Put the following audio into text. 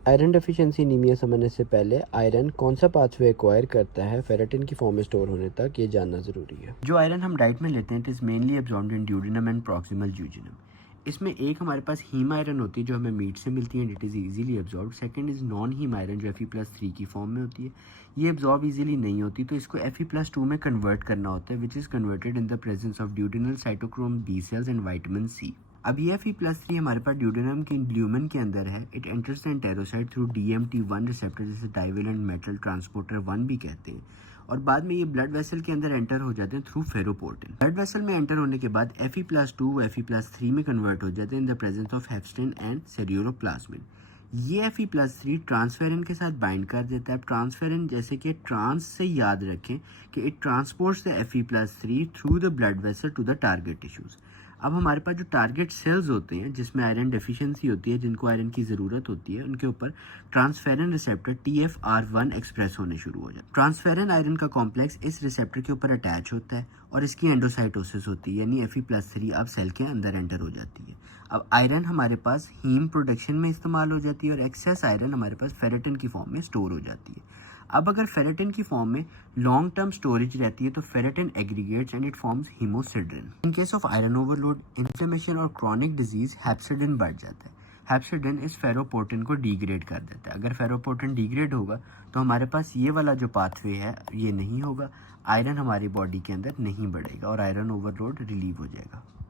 Iron deficiency anaemia समझने से पहले आयरन कौन सा पाथवे एक्वायर करता है फेरेटिन की फॉर्म में स्टोर होने तक, ये जानना ज़रूरी है। जो आयरन हम डाइट में लेते हैं it is mainly absorbed in duodenum and proximal duodenum. इसमें एक हमारे पास हीम आयरन होती है जो हमें मीट से मिलती है and it is easily absorb. Second is non haem iron जो Fe+3 की फॉर्म में होती है, ये एब्जॉर्ब ईजिली नहीं होती, तो इसको Fe+2 में कन्वर्ट करना होता है which is converted in the presence of duodenal cytochrome B sales and vitamin C. अब ये Fe+3 हमारे पास ड्यूडेनम के ल्यूमेन के अंदर है। It enters the enterocyte through DMT1 receptor, जिसे डाइवेलेंट मेटल ट्रांसपोर्टर 1 भी कहते हैं, और बाद में ये ब्लड वेसल के अंदर एंटर हो जाते हैं थ्रू फेरोपोर्टिन। ब्लड वेसल में एंटर होने के बाद Fe+2 Fe+3 में कन्वर्ट हो जाते हैं in the presence of हेप्स्टिन and सेरियोप्लाज्मिन। ये Fe+3 ट्रांसफेरिन के साथ बाइंड कर देता है। ट्रांसफेरिन जैसे कि ट्रांस से याद रखें कि it transports the Fe+3 through the blood vessel to the target tissues. अब हमारे पास जो टारगेट सेल्स होते हैं जिसमें आयरन डेफिशिएंसी होती है, जिनको आयरन की ज़रूरत होती है, उनके ऊपर ट्रांसफेरन रिसेप्टर TFR1 एक्सप्रेस होने शुरू हो जाते हैं। ट्रांसफेरन आयरन का कॉम्प्लेक्स इस रिसेप्टर के ऊपर अटैच होता है और इसकी एंडोसाइटोसिस होती है, यानी Fe+3 अब सेल के अंदर एंटर हो जाती है। अब आयरन हमारे पास हीम प्रोडक्शन में इस्तेमाल हो जाती है और एक्सेस आयरन हमारे पास फेरेटिन की फॉर्म में स्टोर हो जाती है। अब अगर फेरेटिन की फॉर्म में लॉन्ग टर्म स्टोरेज रहती है तो ferritin aggregates and it forms हीमोसिडेरिन। In case of iron overload, inflammation और क्रॉनिक डिजीज हेप्सिडिन बढ़ जाता है। हेप्सिडिन इस फेरोपोर्टिन को डिग्रेड कर देता है। अगर फेरोपोर्टिन डिग्रेड होगा तो हमारे पास ये वाला जो पाथवे है ये नहीं होगा, आयरन हमारी बॉडी के अंदर नहीं बढ़ेगा और आयरन ओवरलोड रिलीव हो जाएगा।